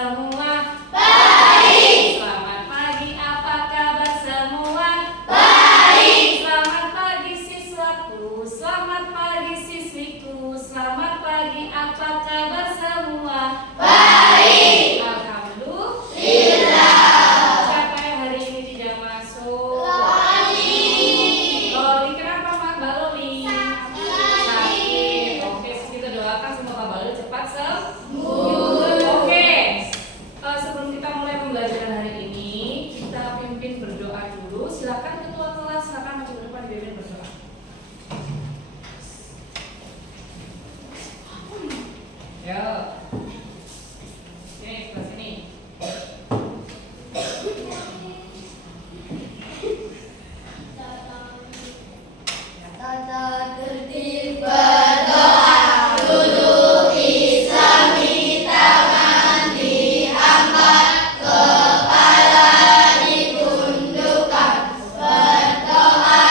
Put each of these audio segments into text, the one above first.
semua? Baik. Selamat pagi, apa kabar semua? Baik. Selamat pagi siswaku, selamat pagi siswiku, selamat pagi, apa kabar semua? Baik. Alhamdulillah. Siapa yang hari ini tidak masuk? Loli, kenapa Mbak Loli? Sakit. Oke, kita doakan semoga Mbak Loli cepat sembuh. Oke. Sebelum kita mulai pembelajaran hari ini, kita pimpin berdoa dulu. Silakan ketua kelas, silakan maju ke depan dipimpin berdoa. Yo. Sini, sebelah sini. Tata tertib berdoa, duduk Islami tangan diangkat, kepala ditundukkan, berdoa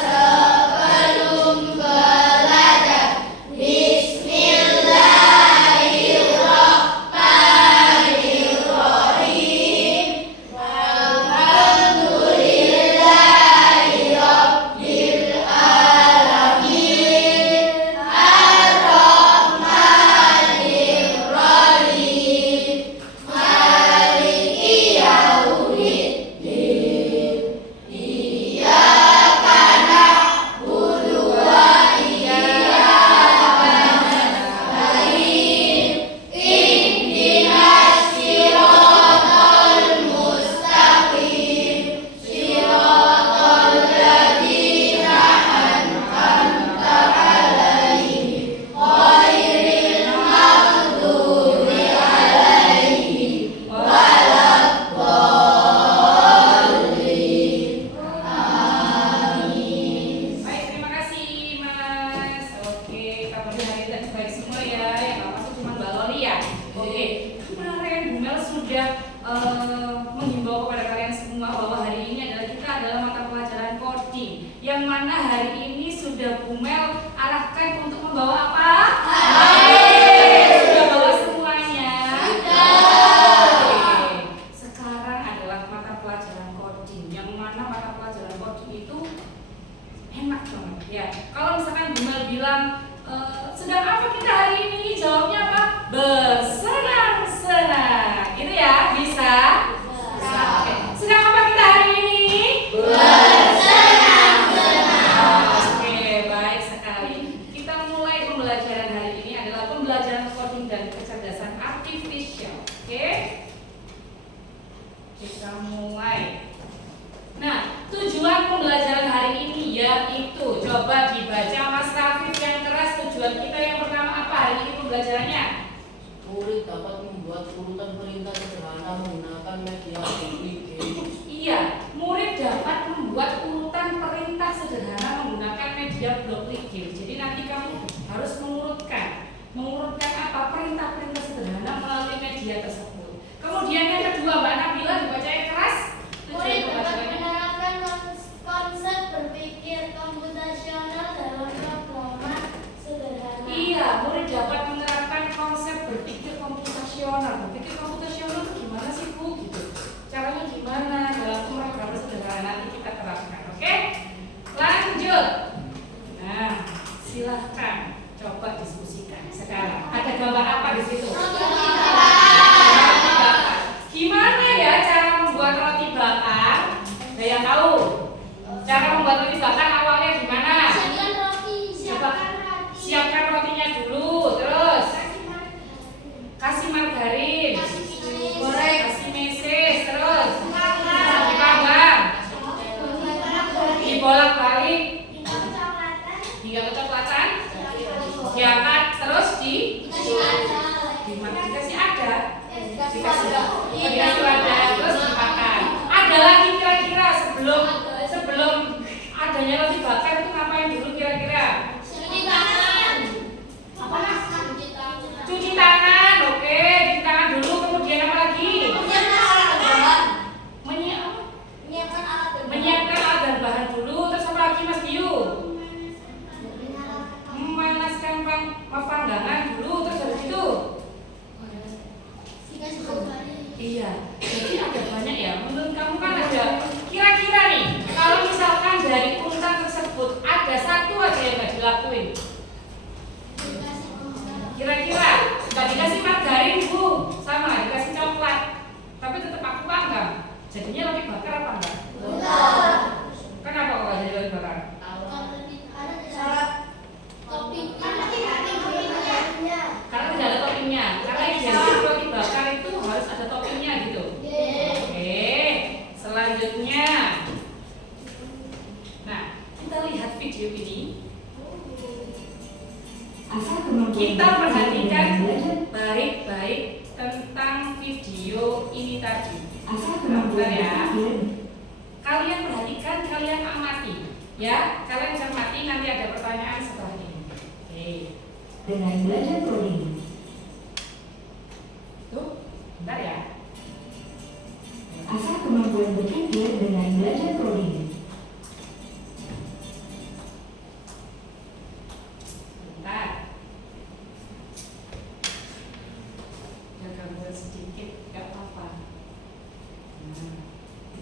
sebelum belajar. Bismillahirrahmanirrahim. Alhamdulillahirabbil alamin. Ar-Rahmanir-Rahim. Maliki yaumiddin. Iyyaka na'budu wa iyyaka nasta'in. Ihdinas siratal mustaqim. Siratal ladzina an'amta 'alaihim ghairil maghdubi 'alaihim waladdallin. Amin. Baik, terima kasih Mas. Oke, kabarnya hari ini baik semua ya. Yang nggak masuk cuma Mbak Loli ya. Oke, kemarin Bu Mel sudah menghimbau kepada kalian semua bahwa hari ini kita adalah mata pelajaran coding. Yang mana hari ini sudah Bu Mel arahkan untuk membawa apa? Sudah bawa semuanya? Oke. Sekarang adalah mata pelajaran coding. Yang mana mata pelajaran coding itu enak banget ya. Kalau misalkan Bu Mel bilang sedang apa kita hari ini, jawabnya apa? Bersenang-senang. Gitu ya, bisa? Bisa. Oke. Sedang apa kita hari ini? Oke, baik sekali. Kita mulai pembelajaran hari ini adalah pembelajaran coding dan kecerdasan artifisial. Oke? Kita mulai. Nah, tujuan pembelajaran hari ini yaitu, coba dibaca Mas Rafif yang keras. Tujuan kita yang pertama apa hari ini pembelajarannya? Murid dapat membuat urutan perintah sederhana menggunakan media publik. Iya, murid dapat membuat urutan perintah sederhana menggunakan media blok ligil. Jadi nanti kamu harus mengurutkan apa perintah-perintah sederhana melalui media tersebut. Kemudian yang kedua, Mbak Nabila, dibaca yang keras. Tujuan Murid dapat pembelajarannya. menerapkan konsep berpikir komputasional dalam pengalaman sederhana. Iya, murid dapat menerapkan konsep berpikir komputasional. Berpikir komputasional itu gimana sih Bu? Gitu. Caranya gimana dalam program sederhana nanti kita terapkan. Oke? Lanjut. Nah, silahkan coba diskusikan sekarang. Ada gambar apa di situ? Roti bakar. Gimana ya cara membuat roti bakar? Ada yang tahu? Cara membuat roti bakar awalnya gimana? Siapkan roti, Siapkan rotinya dulu, terus kasih margarin, goreng, kasih meses, terus dipanggang, dibolak-balik hingga kecoklatan, diangkat, terus dikasih ada, dikasih wadah, terus dimakan. Ada lagi kira-kira sebelum adanya roti bakar itu ngapain dulu kira-kira? Cuci tangan, oke, cuci tangan dulu. Kemudian apa lagi? Menyiapkan alat dan bahan dulu. Terus apa lagi Mas Biu? Memanaskan panggangan dulu. Terus habis itu Dikasih tapi tetap aku panggang. Jadinya roti bakar apa enggak? Enggak. Kenapa kok nggak jadi roti bakar? Karena tidak ada toppingnya. Karena tidak ada toppingnya. Karena identik roti bakar itu harus ada toppingnya gitu. Oke, selanjutnya. Nah, kita lihat video ini. Kita perhatikan baik-baik tentang video ini tadi. Bentar ya. Kalian perhatikan, kalian amati. Ya, kalian cermati, nanti ada pertanyaan setelah ini. Oke. Dengan belajar coding. Tuh, bentar ya. Asah kemampuan berpikir dengan belajar coding. Bentar. Ada gangguan sedikit, gak apa-apa.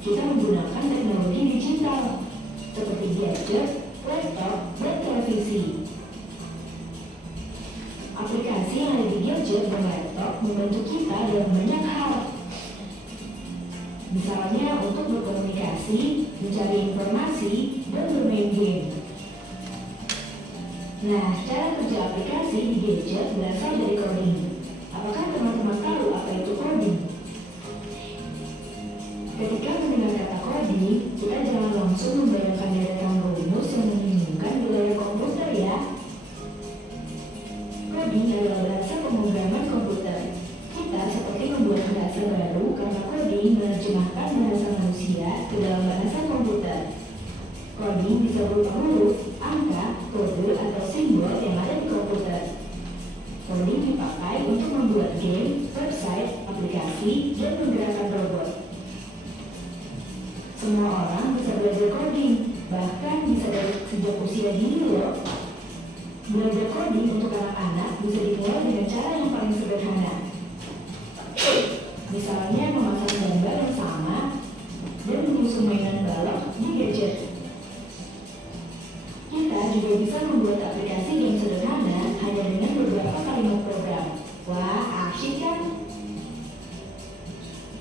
Kita menggunakan teknologi digital seperti gadget, laptop, dan televisi. Aplikasi yang ada di gadget dan laptop membantu kita dalam banyak hal. Misalnya untuk berkomunikasi, mencari informasi, dan bermain game. Nah, cara kerja aplikasi di gadget berasal dari coding. Apakah teman-teman tahu apa itu coding? Ketika mendengar kata coding, kita jangan langsung membayangkan deretan rumus yang membingungkan di layar komputer ya. Coding adalah bahasa pemrograman komputer. Kita seperti membuat bahasa baru karena coding menerjemahkan bahasa manusia ke dalam bahasa komputer. Coding bisa berupa huruf, angka, kode, atau simbol yang ada di komputer. Coding dipakai untuk membuat game, website, aplikasi, dan menggerakkan robot. Semua orang bisa belajar coding, bahkan bisa dari sejak usia dini loh. Belajar coding untuk anak-anak bisa dimulai dengan cara yang paling sederhana. Misalnya memasang gambar yang sama dan menyusun mainan balok di gadget. Kita juga bisa membuat aplikasi yang sederhana hanya dengan beberapa kalimat program. Wah, asyik kan?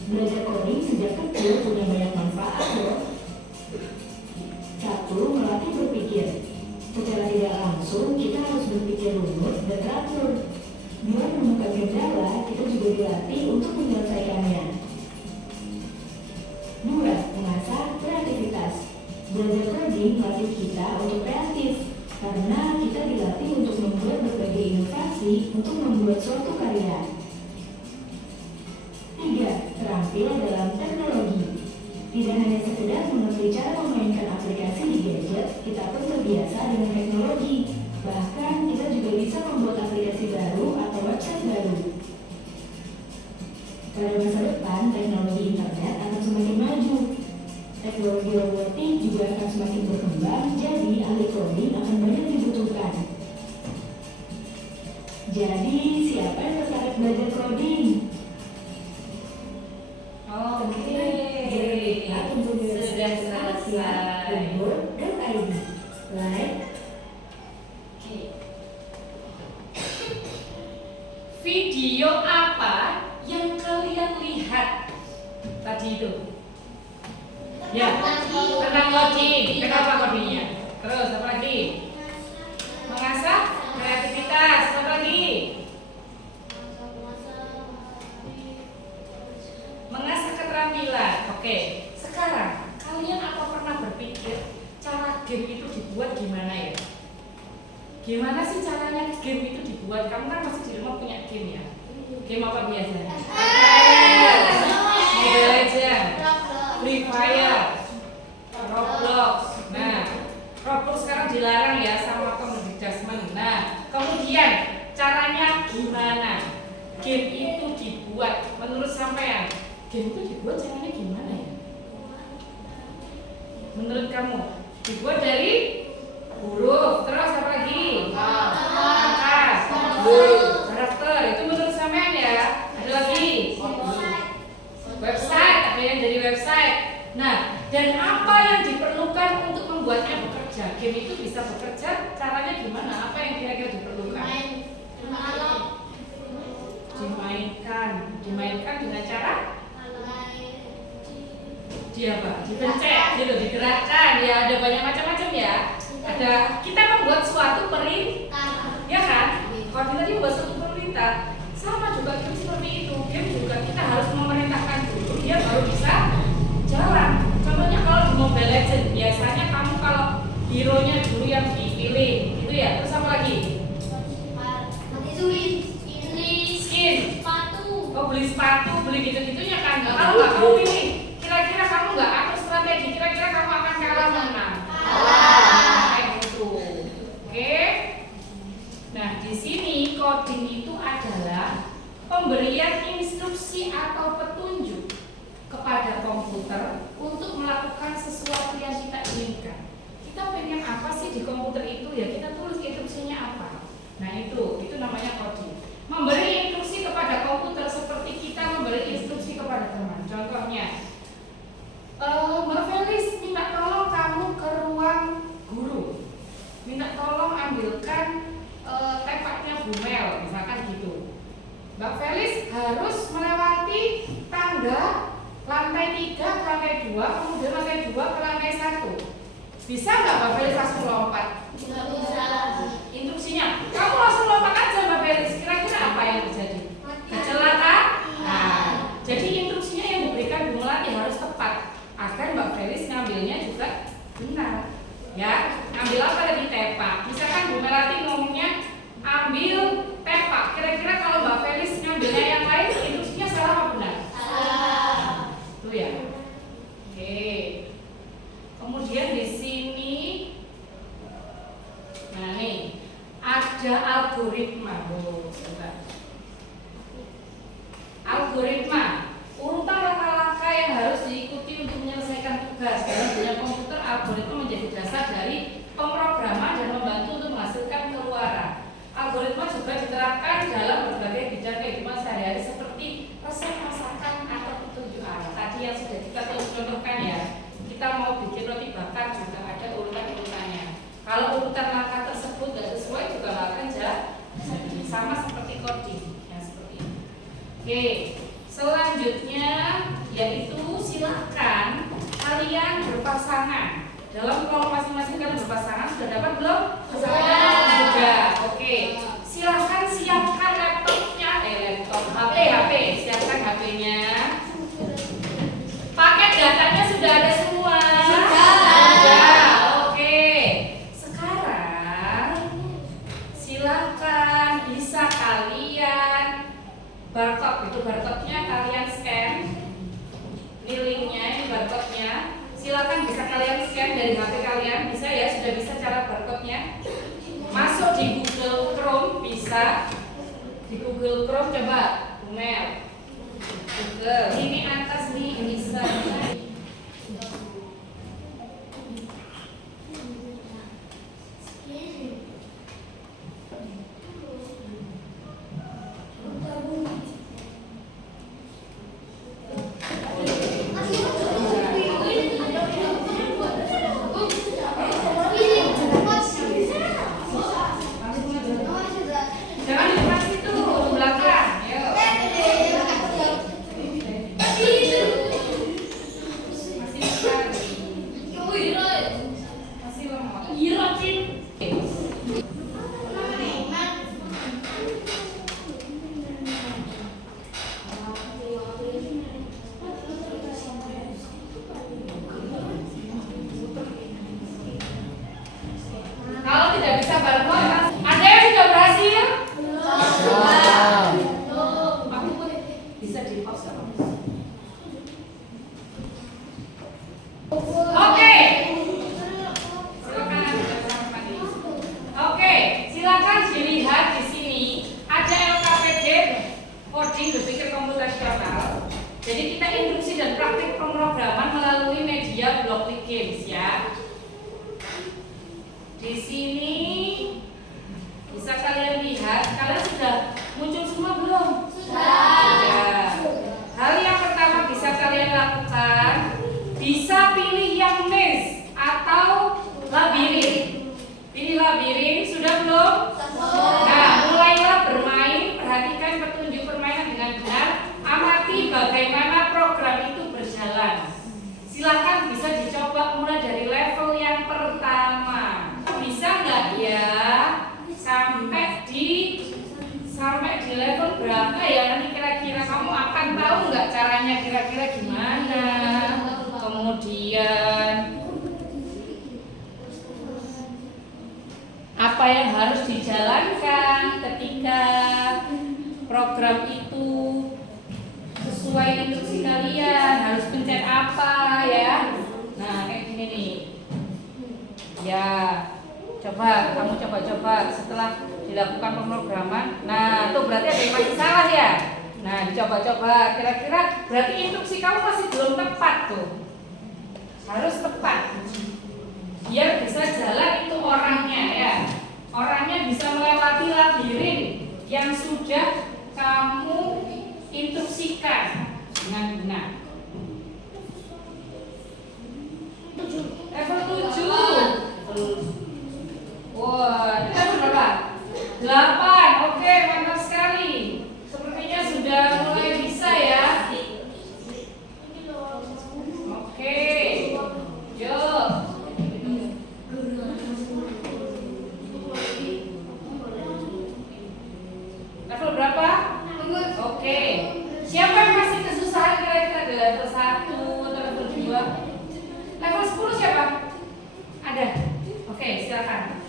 Belajar coding sejak kecil punya banyak manfaat loh. 1. Melatih berpikir. Secara tidak langsung, kita harus berpikir runut dan teratur. Bila menemukan kendala, kita juga dilatih untuk menyelesaikannya. 2. Mengasah kreativitas. Belajar coding melatih kita untuk kreatif, karena kita dilatih untuk membuat berbagai inovasi untuk membuat suatu karya. 3. Terampil dalam teknologi. Tidak hanya sekedar mengerti cara memainkan aplikasi di gadget, kita pun terbiasa dengan teknologi. Bahkan kita juga bisa membuat aplikasi baru atau website baru. Pada masa depan, teknologi internet akan semakin maju. Teknologi robotik juga akan semakin berkembang, jadi ahli coding akan banyak dibutuhkan. Jadi, siapa yang tertarik belajar coding? Oke. Sudah selesai. Like, Oke. Video apa yang kalian lihat tadi itu? Ya, tentang coding. Kenapa codingnya? Terus apa lagi? Mengasah kreativitas. Apa lagi? Mengasah keterampilan. Oke. Sekarang kalian apa pernah berpikir cara game itu dibuat gimana ya? Gimana sih caranya game itu dibuat? Kamu kan masih di rumah punya game ya? Game apa biasanya? Mobile Legends, Free Fire, Roblox. Nah, Roblox sekarang dilarang ya sama Community. Nah, kemudian caranya gimana? Game itu dibuat menurut sampean? Game itu dibuat caranya gimana ya? Menurut kamu? Dibuat dari huruf, terus apa lagi? Angka, karakter. Itu menurut sampean ya? Ada lagi? Website, ada yang dari website. Nah, dan apa yang diperlukan untuk membuatnya bekerja? Game itu bisa bekerja, caranya gimana? Apa yang kira-kira diperlukan? Dimainkan dengan cara dipencet gitu, digerakkan ya, ada banyak macam-macam ya. Ada kita membuat suatu perintah, ya kan? Kalau kita membuat suatu perintah, sama juga game seperti itu. Game juga kita harus memerintahkan dulu, dia baru bisa jalan. Contohnya kalau di Mobile Legends, biasanya kamu kalau hero-nya dulu yang dipilih, gitu ya. Terus apa lagi? Skin. Oh, beli sepatu, beli gitu-gitunya kan. Nah, kalau nggak kamu pilih, kira-kira kamu nggak atur strategi, kira-kira kamu akan kalah menang. Kayak gitu. Oke. Nah, di sini coding itu adalah pemberian instruksi atau petunjuk kepada komputer untuk melakukan sesuatu yang kita inginkan. Kita pengen apa sih di komputer itu ya, kita tulis instruksinya apa. Nah, itu namanya coding. Memberi instruksi kepada komputer seperti kita memberi instruksi kepada teman. Contohnya, Mbak Felis minta tolong kamu ke ruang guru, minta tolong ambilkan tepaknya Bu Mel, misalkan gitu. Mbak Felis harus melewati tangga lantai 3 ke lantai 2, kemudian lantai 2 ke lantai 1. Bisa nggak Mbak Felis langsung lompat? Nggak bisa. Instruksinya, kamu langsung lompat aja Mbak Felis. Kira-kira apa yang terjadi? Kecelakaan? Nah, jadi instruksinya yang diberikan Bu Melati harus tepat agar Mbak Felis ngambilnya juga benar. Ya, ambil apa tadi? Tepak. Misalkan Bu Melati ngomongnya ambil tepak. Kira-kira kalau Mbak Felis ngambilnya yang lain, instruksinya salah apa benar? Salah. Itu ya. Oke. Kemudian di sini, nah nih ada algoritma. Sebentar. Algoritma, urutan langkah-langkah yang harus diikuti untuk menyelesaikan tugas. Dalam dunia komputer, algoritma menjadi dasar dari pemrograman dan membantu untuk menghasilkan keluaran. Algoritma juga diterapkan dalam berbagai bidang kehidupan sehari-hari seperti resep masakan atau petunjuk arah. Tadi yang sudah kita contohkan ya, kita mau bikin roti bakar juga ada urutan-urutannya. Kalau urutan langkah tersebut tidak sesuai juga nggak akan jadi. Sama seperti coding yang seperti ini. Oke, selanjutnya yaitu silakan kalian berpasangan. Dalam kelompok masing-masing kalian berpasangan, sudah dapat belum? Sudah. Oke. Silakan siapkan laptopnya, HP, siapkan HP-nya. Paket datanya sudah ada semua. Sudah. Oke. Sekarang silakan bisa kalian barcode, itu barcode-nya kalian scan. Ini linknya, ini barcode-nya. Silakan bisa kalian scan dari HP kalian, bisa ya, sudah bisa cara barcode-nya. Masuk di Google Chrome bisa. Di Google Chrome coba Google. Google. Ini atas nih bisa. Jangan di depan situ, di belakang. Ayo. Masih besar. Masih lemot. Kalau tidak bisa barcode, ada yang sudah berhasil? Aku pun bisa di pause. Oke. Silakan Oke, silakan dilihat di sini ada LKPD coding berpikir komputasional. Jadi kita induksi dan praktik pemrograman melalui media Blockly Games ya. Di sini bisa kalian lihat, kalian sudah muncul semua belum? Sudah. Hal yang pertama bisa kalian lakukan, bisa pilih yang maze atau labirin. Pilih labirin, sudah belum? Nah, mulailah bermain, perhatikan petunjuk permainan dengan benar, amati bagaimana program itu berjalan. Silakan bisa dicoba mulai dari level yang pertama. Bisa nggak ya? Sampai di level berapa ya? Nanti kira-kira kamu akan tahu nggak caranya kira-kira gimana? Kemudian apa yang harus dijalankan ketika program itu sesuai instruksi kalian, harus pencet apa ya? Nah, kayak gini nih. Ya, kamu coba setelah dilakukan pemrograman. Nah, tuh berarti ada yang masih salah ya. Nah, dicoba-coba. Kira-kira berarti instruksi kamu masih belum tepat tuh. Harus tepat. Biar bisa jalan itu orangnya ya. Orangnya bisa melewati labirin yang sudah kamu instruksikan dengan benar. Level 7. Wah, ini level berapa? 8. Oke, mantap sekali. Sepertinya sudah mulai bisa ya. Oke. Yuk. Level berapa? Oke. Siapa yang masih kesusahan kira-kira di level 1 atau level 2? Level 10 siapa? Ada? Oke, silakan.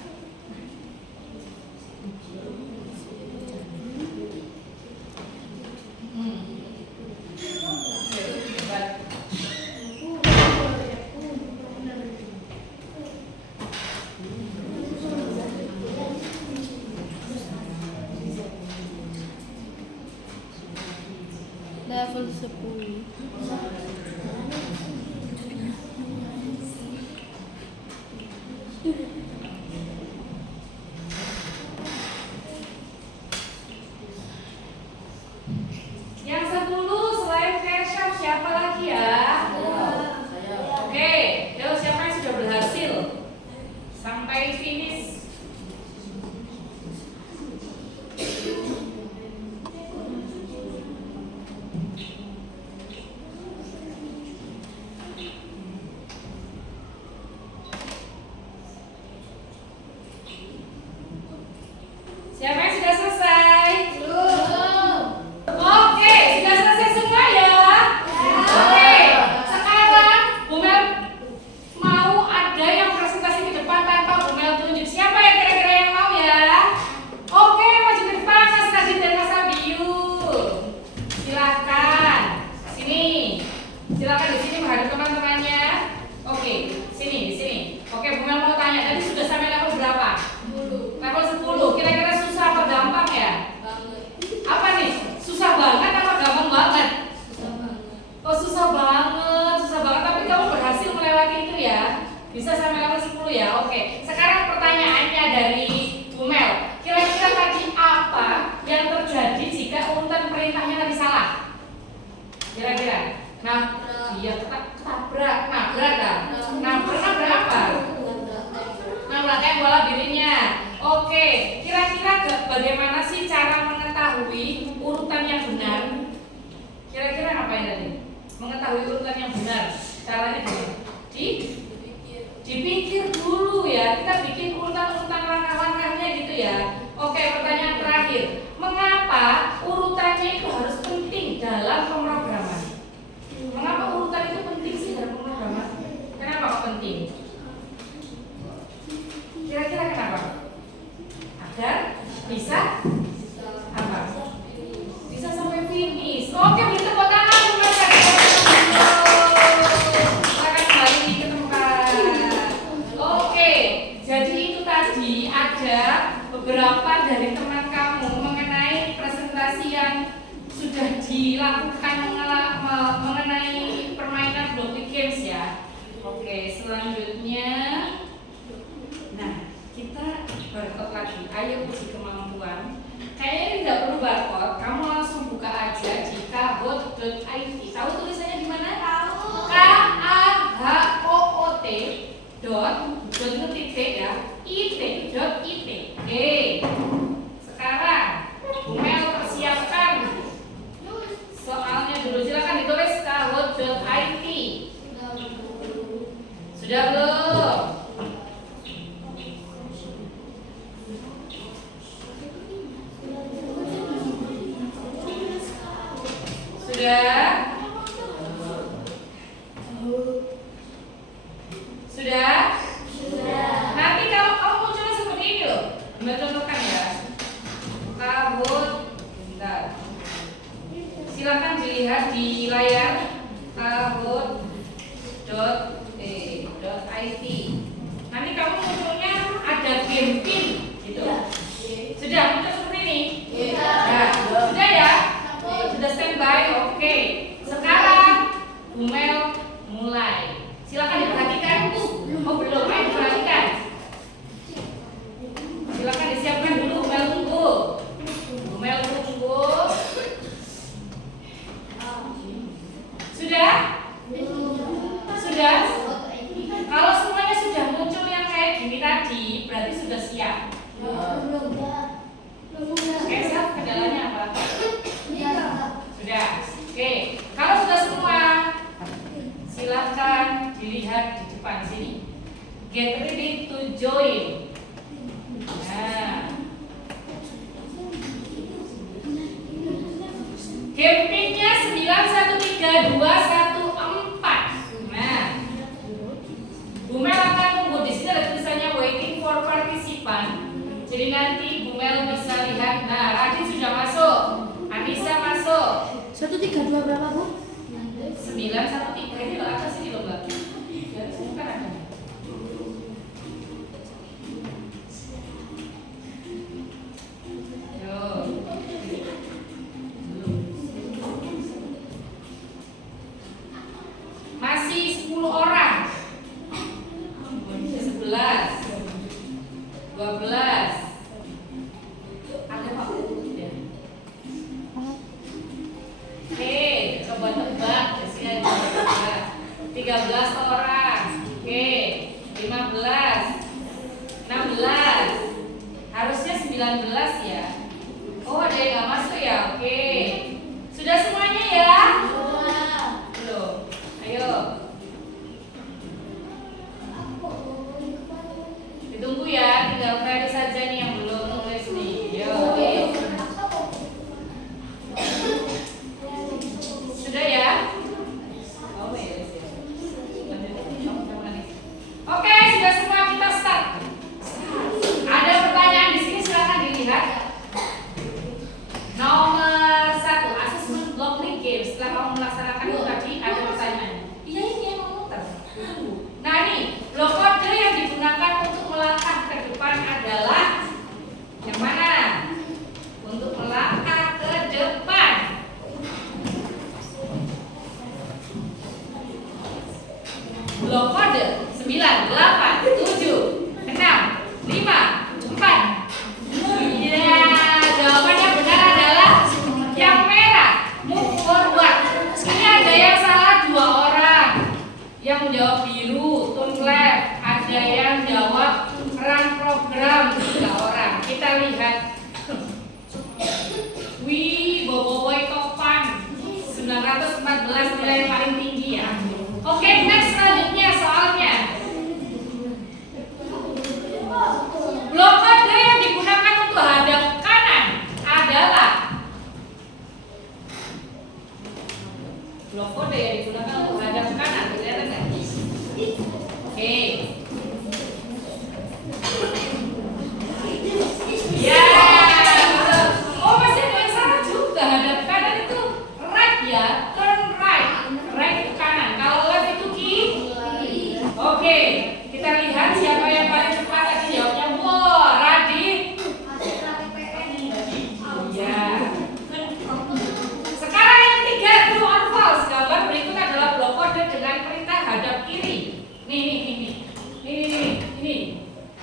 Level 10. Yang 10 selain Kershav siapa lagi ya? Oke, terus siapa yang sudah berhasil sampai finish? Siapa yang sudah selesai? Oke, sudah selesai semua ya? Oke, sekarang Bu Mel mau ada yang presentasi ke depan tanpa Bu Mel tunjuk. Siapa yang kira-kira yang mau ya? Oke, maju ke depan Mas Najib dan Mas Abiyu. Silakan. Sini. Silakan di sini menghadap teman-temannya. Oke, sini, di sini. Oke, Bu Mel mau tanya, tadi sudah sampai level berapa? Level 10. Kira-kira susah apa gampang ya? Apa nih? Susah banget apa gampang banget? Oh, susah banget, tapi kamu berhasil melewati itu ya. Bisa sampai level 10 ya. Oke. Sekarang pertanyaannya dari Bu Mel. Kira-kira tadi apa yang terjadi jika urutan perintahnya tadi salah? Kira-kira. Nah, iya ketabrak, nabrak kan? Nabrak apa? Nabrak yang bola dirinya. Oke, kira-kira bagaimana sih cara mengetahui urutan yang benar? Kira-kira ngapain tadi? Mengetahui urutan yang benar. Caranya dipikir dulu ya. Kita bikin urutan-urutan langkah-langkahnya gitu ya. Oke, pertanyaan terakhir. Mengapa urutannya itu harus penting dalam pemrograman? Mengapa urutan itu penting sih dalam pemrograman? Kenapa kok penting? Kira-kira kenapa? Agar bisa apa? Bisa sampai finish. Oke, beri tepuk tangan untuk mereka. Silakan kembali ke tempat. Oke, jadi itu tadi ada beberapa dari teman kamu mengenai presentasi yang sudah dilakukan mengenai permainan Blocky Games ya. Oke, selanjutnya, nah kita barcode lagi. Ayo uji kemampuan. Kayaknya ini tidak perlu barcode. Kamu langsung buka aja di kahoot.it. Tahu tulisannya di mana? Tahu. KAHOOT dot titik ya. it.it. Oke. Sekarang Bu Mel persiapkan soalnya dulu. Silakan ditulis kahoot.it. Sudah? Sudah? Nanti kalau kamu munculnya seperti ini loh, Mbak contohkan ya. Kabut, bentar. Silakan dilihat di layar kabut.e.it. Nanti kamu munculnya ada game pin gitu. Sudah muncul seperti ini? Nah, sudah ya? Sudah standby? Oke. Sekarang Bumel mulai. Silakan diperhatikan. Oh belum, ayo diperhatikan. Silakan disiapkan dulu. Bumel tunggu. Bumel tunggu. Sudah? Sudah? Kalau semuanya sudah muncul yang kayak gini tadi, berarti sudah siap. Esa kendalanya apa? Sudah. Oke. Kalau sudah semua, silakan dilihat di depan sini. Get ready to join. Nah. Campingnya 913214. Nah. Bumel akan tunggu di sini ada tulisannya waiting for participant. Jadi nanti Bumel bisa lihat. Nah, Radit sudah masuk. Anissa masuk. 132 berapa, Bu? 913 ini loh atas sini loh, Mbak. Dari sini kan ada. Masih 10 orang. 11 12 ada Pak ya. Oke, coba tebak usia 13 orang. Oke, 15 16 harusnya 19 ya. Oh, ada yang nggak masuk ya. Oke. Sudah semuanya ya? Belum. Ayo. Ditunggu ya, tinggal Ferry saja nih yang belum nulis nih. Yo. Sudah ya? Oke, sudah semua kita start. Ada pertanyaan di sini, silakan dilihat. Nomor 1, assessment block link game. Setelah kamu melaksanakan itu tadi, ada pertanyaan. Iya ini yang mau muter. Nah nih, blok kode yang digunakan untuk melangkah ke depan adalah yang mana? Untuk melangkah ke depan. Blok kode 9, 8, 7, 6, 5, 4. Iya, jawabannya benar adalah yang merah. Move forward. Ini ada yang salah 2 orang. Yang menjawab biru, turn left. Ada yang jawab run program 3 orang. Kita lihat. Wih, Boboiboy topan 914 nilai yang paling tinggi ya. Oke, next selanjutnya soalnya. Blok kode yang digunakan untuk hadap kanan adalah blok kode yang digunakan untuk hadap kanan. Kelihatan nggak? Oke. Ya, betul. Oh, masih ada yang salah juga. Hadap kanan itu right ya, turn right. Right itu kanan. Kalau left itu kiri. Oke, kita lihat siapa yang paling cepat tadi jawabnya. Wah, Radit. Iya. Sekarang yang ketiga, true or false. Gambar berikut adalah blok kode dengan perintah hadap kiri. Nih. Ini.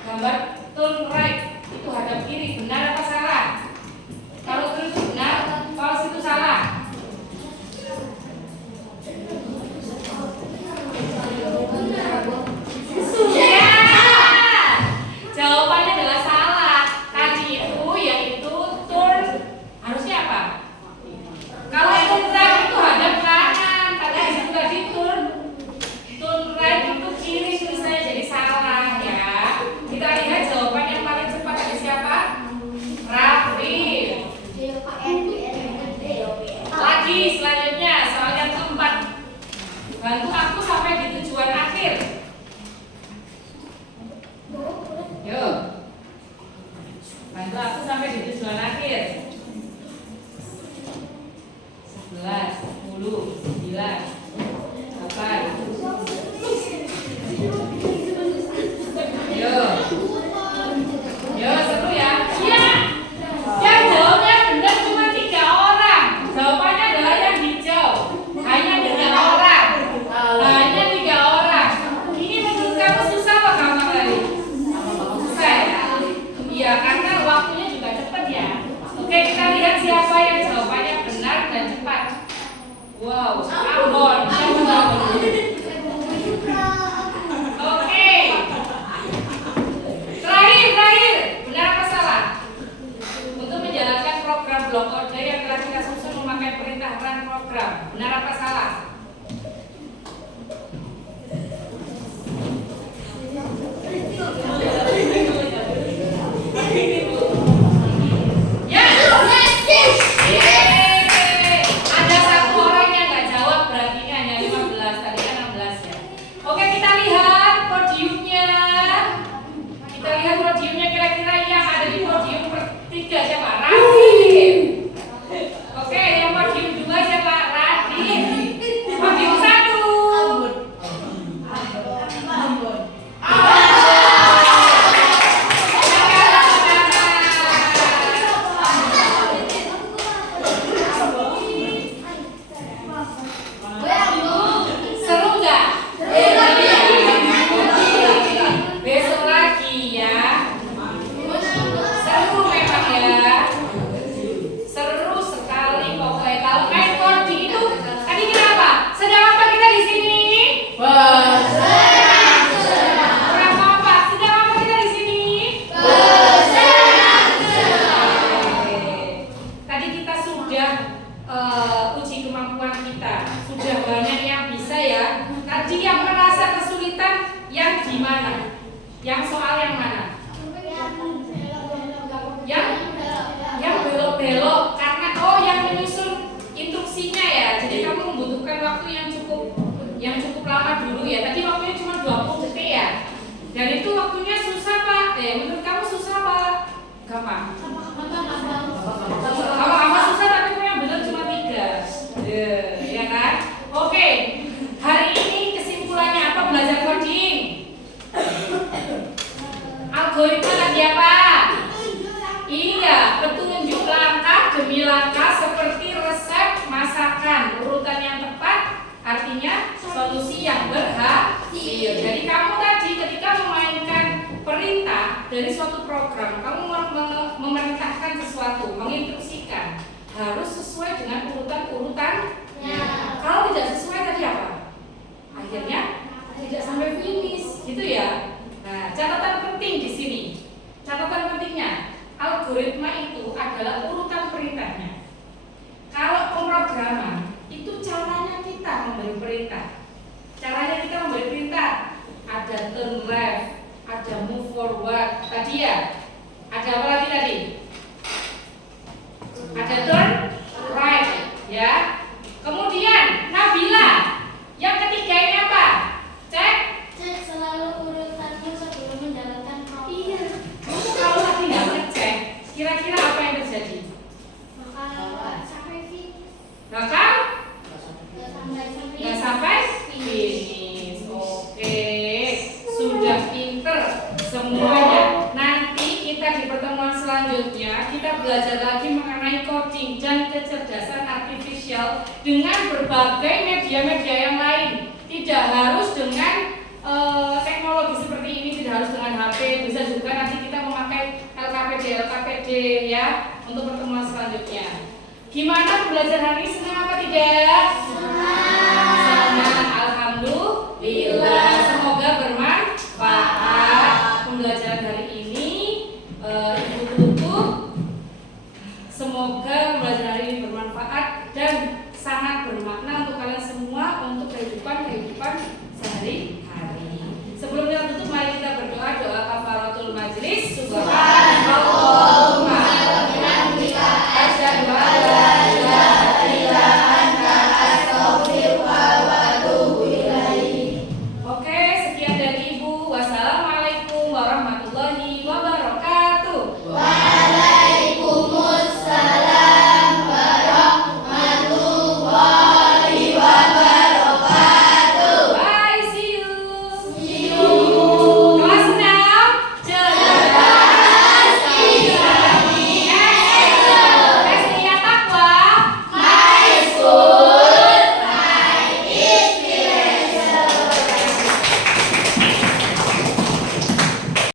Gambar turn right itu hadap kiri. Benar apa salah? Kalau true itu benar, false itu salah. lagi selanjutnya soal yang keempat. Bantu aku sampai di tujuan akhir. Yuk. Bantu aku sampai di tujuan akhir. 11, 10, 9, 8. Yo, seru ya. Iya. Yang jawabnya benar cuma 3 orang. Jawabannya adalah yang hijau. Hanya 3 orang. Hanya 3 orang. Ini menurut kamu susah apa gampang tadi? Susah ya? Iya, karena waktunya juga cepat ya. Oke, kita lihat siapa yang jawabannya benar dan cepat. Wow, Ambon. Oke. Terakhir, benar apa salah? Untuk menjalankan program blok order yang telah kita susun memakai perintah run program, benar apa salah? Ya. Yeay. Ada 1 orang yang nggak jawab, berarti ini hanya 15, tadi kan 16 ya. Oke, kita lihat podiumnya. Kita lihat podiumnya kira-kira yang ada di podium 3 siapa? Radit. Oke, yang podium 2 siapa? Radit. Podium 1. Seru nggak? Besok lagi ya. Seru memang ya. Seru sekali pokoknya. Kalau main coding itu tadi kita apa? Sedang apa kita di sini? Sedang apa? Sedang apa kita di sini? Tadi kita sudah uji kemampuan kita. Sudah banyak yang bisa ya. Tadi yang merasa kesulitan yang gimana? Yang soal yang mana? Yang belok-belok karena yang menyusun instruksinya ya. Jadi kamu membutuhkan waktu yang cukup lama dulu ya. Tadi waktunya cuma 20 detik ya. Dan itu waktunya susah Pak. Menurut kamu susah Pak? Gampang. Kalau susah tapi yang benar cuma 3. Ya kan? Oke. Hari ini kesimpulannya apa belajar coding? Algoritma tadi apa? Iya, petunjuk langkah demi langkah seperti resep masakan. Urutan yang tepat artinya solusi yang berhasil. Jadi kamu tadi ketika memainkan perintah dari suatu program, kamu memerintahkan sesuatu, menginstruksikan, harus sesuai dengan urutan-urutannya. Kalau tidak sesuai tadi apa? Akhirnya tidak sampai finish, gitu ya. Nah, catatan penting di sini. Catatan pentingnya, algoritma itu adalah urutan perintahnya. Kalau pemrograman itu caranya kita memberi perintah. Caranya kita memberi perintah. Ada turn left, ada move forward. Tadi ya. Ada apa lagi tadi? Ada turn right, ya. Kemudian Nabila, yang ketiga ini apa? Cek selalu urutannya sebelum menjalankan program. Iya. Kalau tadi nggak ngecek, kira-kira apa yang terjadi? Maka sampai finish. Bakal Nggak nggak sampai finish. Oke, sudah pinter semuanya. Nanti kita di pertemuan selanjutnya kita belajar lagi mengenai coding dan kecerdasan artifisial dengan berbagai media-media yang lain. Tidak harus dengan teknologi seperti ini, tidak harus dengan HP, bisa juga nanti kita memakai LKPD ya untuk pertemuan selanjutnya. Gimana belajar hari ini, senang apa tidak?